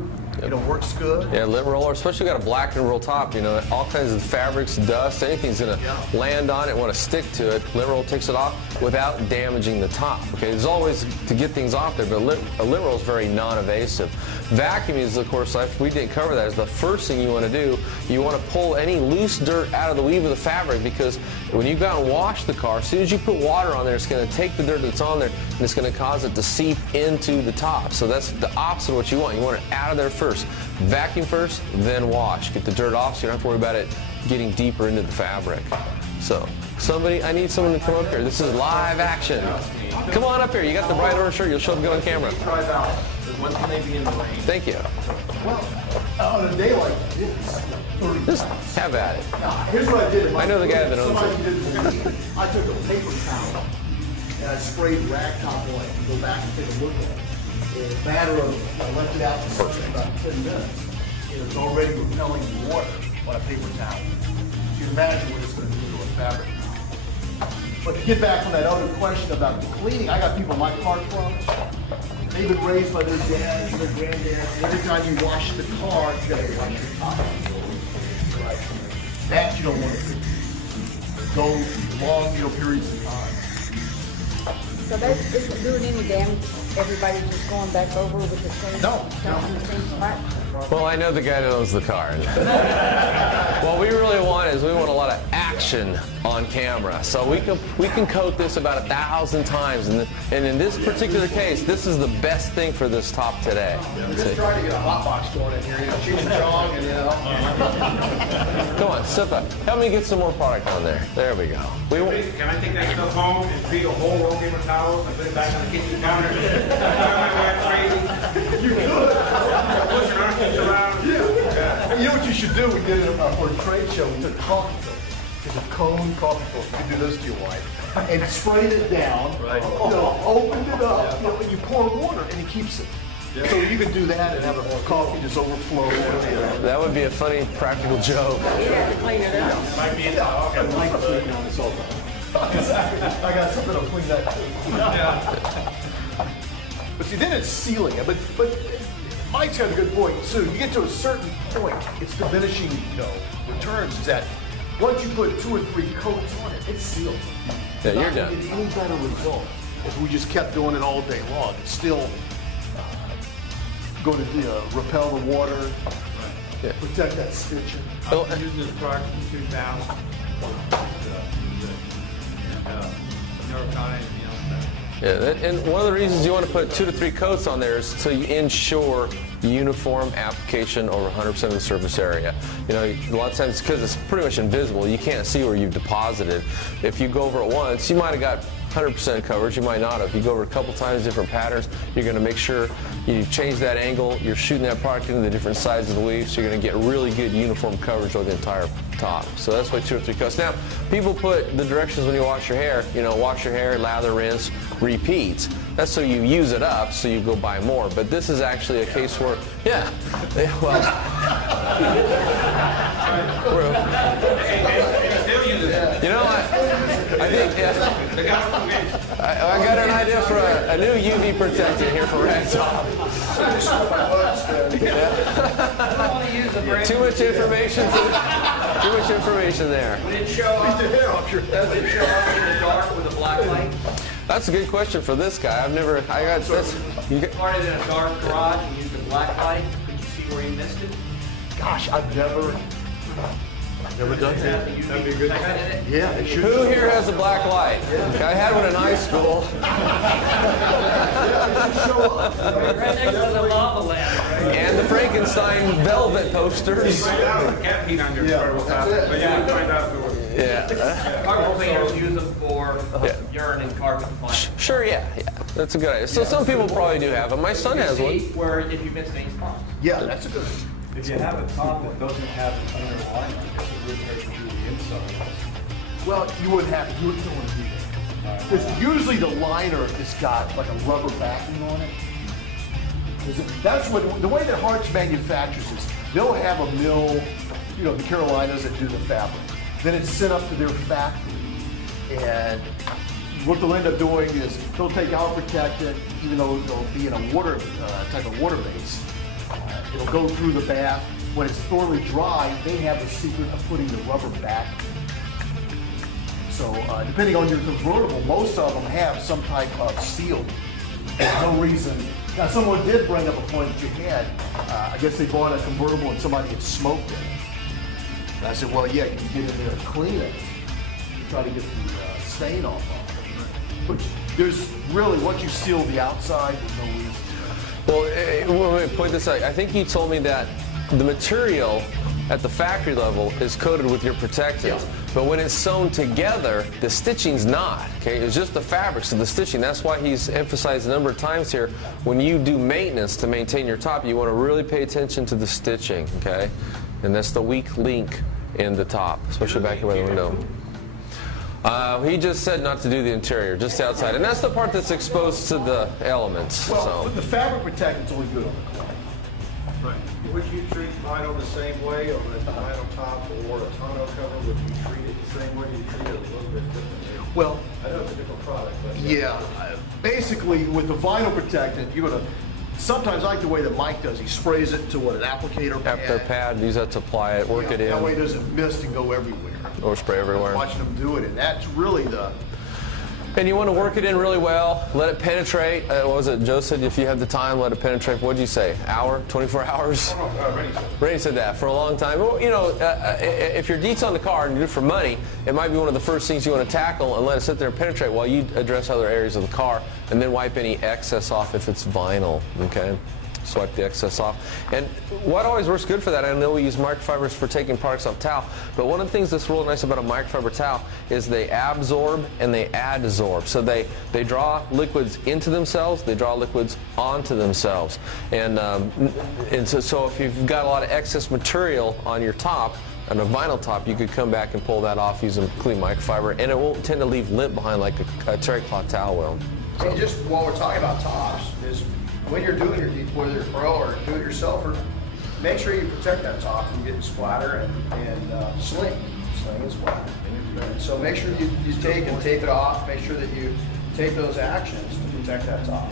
Works good. Yeah, lint roller, especially got a black and roll top, all kinds of fabrics, dust, anything's gonna land on it, want to stick to it. Lint roll takes it off without damaging the top. Okay, there's always to get things off there, but a lint roll is very non-evasive. Vacuuming is, of course, we didn't cover that, is the first thing you want to do. You want to pull any loose dirt out of the weave of the fabric, because when you go out and wash the car, as soon as you put water on there, it's going to take the dirt that's on there and it's going to cause it to seep into the top. So that's the opposite of what you want. You want it out of there first. Vacuum first, then wash. Get the dirt off so you don't have to worry about it getting deeper into the fabric. So, I need someone to come up here. This is live action. Come on up here. You got the bright orange shirt. You'll show up good on camera. When can they be in the rain? Thank you. Well, on a day like this, 30 Just times. have at it. Here's what I did. I know the guy that owns Somebody it. didn't believe it. I took a paper towel and I sprayed Ragtop on it and go back and take a look at it. In a matter of, I left it out to sun for about 10 minutes. It was already repelling the water on a paper towel. You can imagine what it's going to do to a fabric. But to get back on that other question about the cleaning, I got people in my park from. They've been raised by their dads and their granddads. Every time you wash the car, you gotta wash your top. Right? That you don't want to do. Go long, periods of time. So that isn't doing any damage. Everybody's just going back over with the same stuff in the same spot. Well, I know the guy that owns the car. What we really want is we want a lot of action on camera. So we can coat this about 1,000 times, and in this particular case, this is the best thing for this top today. We're just trying to get a hot box going in here, Cheech and Chong, and Come on, sip up. Help me get some more product on there. There we go. Can I take that stuff home and treat a whole roll of paper towels and put it back on the kitchen counter? My wife crazy. You could. Pushing our kids around. Yeah. You know what you should do? We did it for a trade show. We took coffee filter. It's a cone coffee filter. You can do this to your wife. And sprayed it down. Right. Opened it up. And you pour water and it keeps it. Yeah. So you can do that and have a coffee just overflow. That would be a funny practical joke. You have to clean it up. Might be I like cleaning on this all the time. Exactly. I got something to clean that too. Yeah. But see, then it's sealing it. But Mike's got a good point too. You get to a certain point, it's diminishing, returns. Is that once you put 2 or 3 coats on it, it's sealed. Yeah, you're not done. Get any better result if we just kept doing it all day long. It's still going to repel the water, protect that stitching. I've been using this product since 2000. Never found anything else better. Yeah, and one of the reasons you want to put 2 to 3 coats on there is so you ensure uniform application over 100% of the surface area. A lot of times, because it's pretty much invisible, you can't see where you've deposited. If you go over it once, you might have got 100% coverage, you might not have. You go over a couple times, different patterns, you're going to make sure you change that angle, you're shooting that product into the different sides of the weave, so you're going to get really good uniform coverage over the entire top. So that's why 2 or 3 coats. Now, people put the directions when you wash your hair, wash your hair, lather, rinse, repeat. That's so you use it up, so you go buy more. But this is actually a case where, well, I think, I got an idea for a new UV protectant here for Ragtop. Too much information. Too much information there. Would it show up? Does it show up in the dark with a black light? That's a good question for this guy. You started in a dark garage and used a black light. Could you see where you missed it? Gosh, I've never done that. That'd be a good thing. Yeah, it should. Who here has a black light? I had one in high school. Right next to the lava lamp, right? And the Frankenstein velvet posters. Cat peed on your convertible top. But you didn't find out if it was. Carpet cleaners use them for urine and carpet cleaning. Sure, yeah. That's a good idea. So some people probably do have them. My son has one. Where if you missed any spots. Yeah, that's a good idea. If you have a top that doesn't have an inner line, I guess it would hurt to do the inside. Well, you wouldn't want to do that. Because usually the liner has got like a rubber backing on it. That's what the way that Hart's manufactures is. They'll have a mill, the Carolinas that do the fabric. Then it's sent up to their factory, and what they'll end up doing is they'll take our protectant, even though it'll be in a water type of water base. It'll go through the bath. When it's thoroughly dry, they have the secret of putting the rubber back. So depending on your convertible, most of them have some type of seal. There's no reason. Now, someone did bring up a point that you had. I guess they bought a convertible and somebody had smoked it. And I said, well, yeah, you can get in there and clean it. You try to get the stain off of it. But there's really, once you seal the outside, there's no reason. Well, let me point this out. I think you told me that the material at the factory level is coated with your protectant, but when it's sewn together, the stitching's not, okay? It's just the fabrics of the stitching. That's why he's emphasized a number of times here, when you do maintenance to maintain your top, you want to really pay attention to the stitching, okay? And that's the weak link in the top, especially back here by the window. He just said not to do the interior, just the outside. And that's the part that's exposed to the elements. Well, the fabric protectant's only good on the cloth. Right. Would you treat vinyl the same way on a vinyl top or a tonneau cover? Would you treat it the same way? Do you treat it a little bit differently? Well, I know it's a different product, but yeah, basically with the vinyl protectant, you're gonna. Sometimes I like the way that Mike does. He sprays it to an applicator pad. After pad, use that to apply it, work it in. That way it doesn't mist and go everywhere. Or spray everywhere. Watching them do it, and that's really the. And you want to work it in really well, let it penetrate. What was it, Joe said if you have the time, let it penetrate. What did you say, hour, 24 hours? Renny said that for a long time. Well, you know, if you're detailing the car and you do it for money, it might be one of the first things you want to tackle and let it sit there and penetrate while you address other areas of the car and then wipe any excess off if it's vinyl, okay? Swipe the excess off. And what always works good for that, I know we use microfibers for taking products off towel, but one of the things that's really nice about a microfiber towel is they absorb and they adsorb. So they draw liquids into themselves, they draw liquids onto themselves. And so if you've got a lot of excess material on your top, on a vinyl top, you could come back and pull that off using clean microfiber, and it won't tend to leave lint behind like a terry cloth towel will. So. And just while we're talking about tops, is when you're doing your whether you're pro or do-it-yourselfer, make sure you protect that top from getting splatter and sling and splatter. And so make sure you take and tape it off. Make sure that you take those actions to protect that top.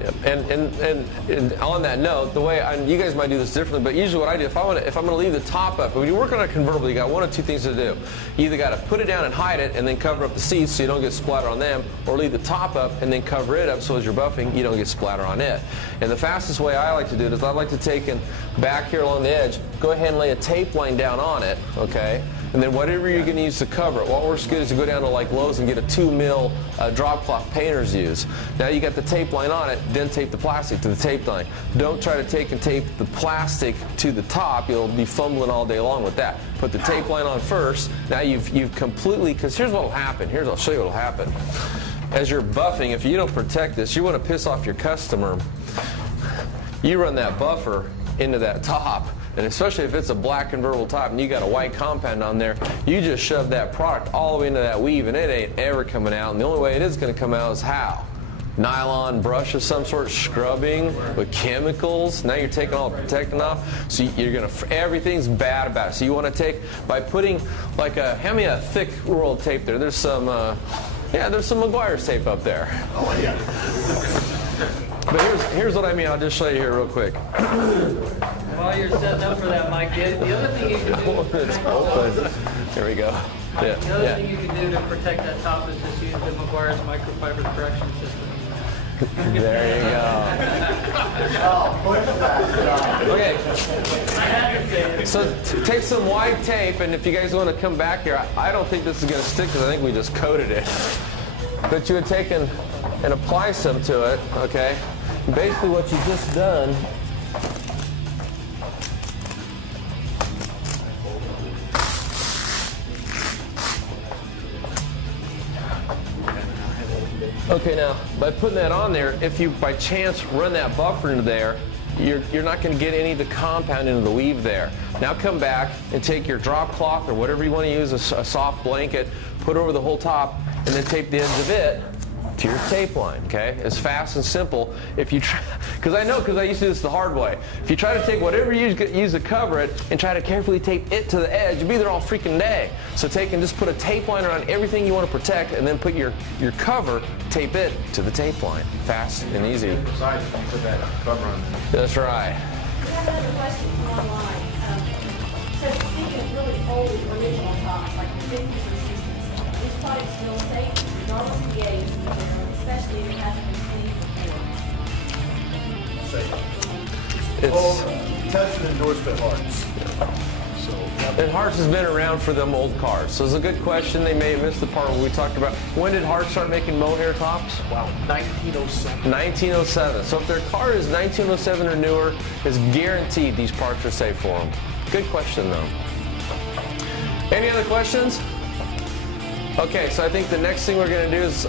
Yep. And on that note, the way you guys might do this differently, but usually what I do, if I'm going to leave the top up, when you work on a convertible, you got one of two things to do. You either got to put it down and hide it, and then cover up the seats so you don't get splatter on them, or leave the top up and then cover it up so as you're buffing, you don't get splatter on it. And the fastest way I like to do it is I like to take and back here along the edge, go ahead and lay a tape line down on it, okay? And then whatever you're going to use to cover it. What works good is to go down to like Lowe's and get a 2 mil drop cloth painters use. Now you got the tape line on it, then tape the plastic to the tape line. Don't try to take and tape the plastic to the top. You'll be fumbling all day long with that. Put the tape line on first. Now you've completely, because here's what will happen. I'll show you what will happen. As you're buffing, if you don't protect this, you want to piss off your customer. You run that buffer into that top. And especially if it's a black convertible top and you got a white compound on there, you just shove that product all the way into that weave and it ain't ever coming out. And the only way it is going to come out is how? Nylon brush of some sort, scrubbing with chemicals. Now you're taking all the protectant off. So you're going to, everything's bad about it. So you want to take, by putting like hand me a thick roll of tape there. There's some, there's some McGuire's tape up there. Oh, yeah. But here's what I mean. I'll just show you here real quick. While you're setting up for that, Mike, the other thing you can do it's open. Here we go. Mike, the other thing you can do to protect that top is just use the McGuire's microfiber correction system. There you go. Okay. So take some white tape, and if you guys want to come back here, I don't think this is going to stick because I think we just coated it. But you would take and apply some to it, okay? Basically what you've just done okay, now by putting that on there, if you by chance run that buffer into there, you're not going to get any of the compound into the weave there. Now come back and take your drop cloth or whatever you want to use, a soft blanket, put it over the whole top, and then tape the ends of it to your tape line, okay? It's fast and simple. If you try, because I used to do this the hard way. If you try to take whatever you use to cover it and try to carefully tape it to the edge, you'll be there all freaking day. So take and just put a tape line around everything you want to protect and then put your cover, tape it to the tape line. Fast and easy. Besides, put that cover on there. That's right. I have another question from online. So speaking of really old original tops, like the 50s or 60s, these products feel safe regardless of the age, especially if it hasn't been cleaned before. Tested and endorsed by Hartz. And Hartz has been around for them old cars. So it's a good question. They may have missed the part where we talked about when did Hartz start making mohair tops? Wow, 1907. 1907. So if their car is 1907 or newer, it's guaranteed these parts are safe for them. Good question, though. Any other questions? Okay, so I think the next thing we're going to do is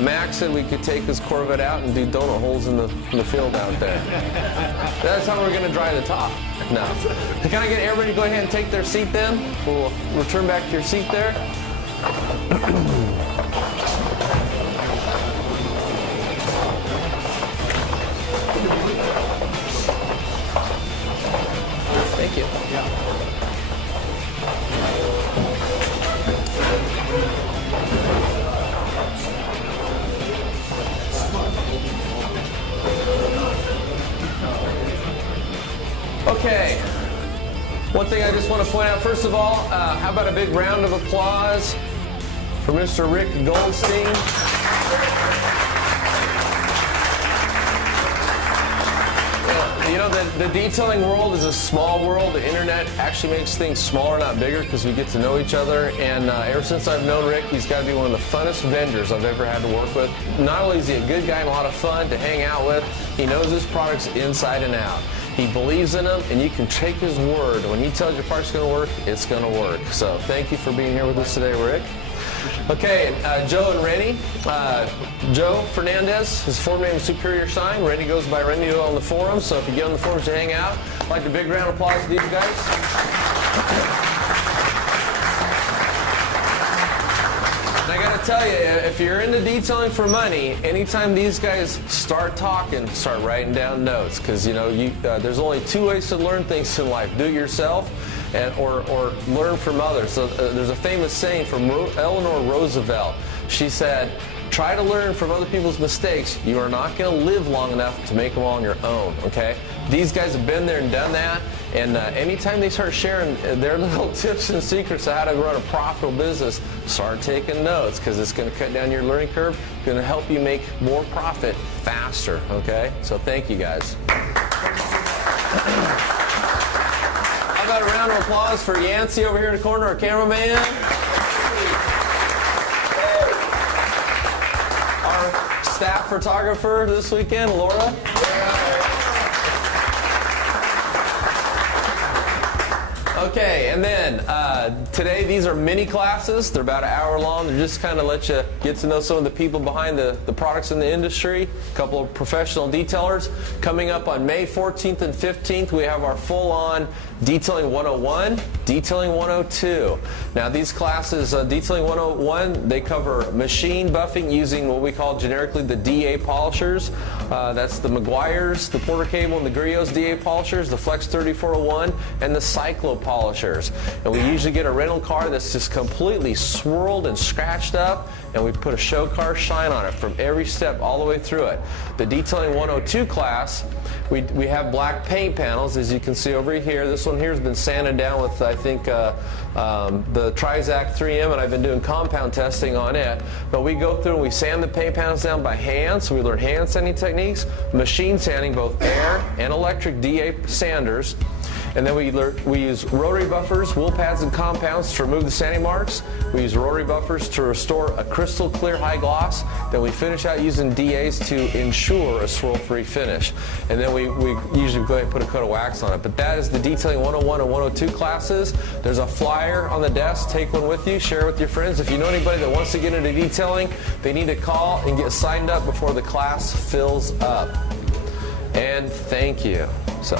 Max said we could take his Corvette out and do donut holes in the field out there. That's how we're going to dry the top. No. Can I get everybody to go ahead and take their seat then? We'll return back to your seat there. you. Okay, one thing I just want to point out, first of all, how about a big round of applause for Mr. Rick Goldstein. You know, the detailing world is a small world. The internet actually makes things smaller, not bigger, because we get to know each other. And ever since I've known Rick, he's got to be one of the funnest vendors I've ever had to work with. Not only is he a good guy and a lot of fun to hang out with, he knows his products inside and out. He believes in them, and you can take his word. When he tells your product's going to work, it's going to work. So thank you for being here with us today, Rick. Okay, Joe and Renny. Joe Fernandez, his full name is Superior Shine. Renny goes by Renny on the forums, so if you get on the forums to hang out, I'd like a big round of applause to these guys. And I got to tell you, if you're into detailing for money, anytime these guys start talking, start writing down notes, because you know there's only two ways to learn things in life: do it yourself, or learn from others. So there's a famous saying from Eleanor Roosevelt. She said, "Try to learn from other people's mistakes. You are not going to live long enough to make them on your own." Okay? These guys have been there and done that, and anytime they start sharing their little tips and secrets of how to run a profitable business, start taking notes, because it's going to cut down your learning curve, going to help you make more profit faster. Okay? So thank you guys. How about a round of applause for Yancey over here in the corner, our cameraman? Our staff photographer this weekend, Laura. Okay, and then today these are mini classes. They're about an hour long. They're just kind of let you get to know some of the people behind the products in the industry. A couple of professional detailers. Coming up on May 14th and 15th, we have our full-on Detailing 101, Detailing 102. Now these classes, Detailing 101, they cover machine buffing using what we call generically the DA polishers. That's the Meguiar's, the Porter Cable, and the Griot's DA polishers, the Flex 3401, and the Cyclo polishers. And we usually get a rental car that's just completely swirled and scratched up, and we put a show car shine on it from every step all the way through it. The Detailing 102 class, we have black paint panels, as you can see over here. This one here has been sanded down with, I think, the Trizac 3M, and I've been doing compound testing on it. But we go through and we sand the paint panels down by hand, so we learn hand sanding techniques, machine sanding, both air and electric DA sanders. And then we use rotary buffers, wool pads, and compounds to remove the sanding marks. We use rotary buffers to restore a crystal clear high gloss. Then we finish out using DAs to ensure a swirl-free finish. And then we usually go ahead and put a coat of wax on it. But that is the Detailing 101 and 102 classes. There's a flyer on the desk. Take one with you. Share it with your friends. If you know anybody that wants to get into detailing, they need to call and get signed up before the class fills up. And thank you. So.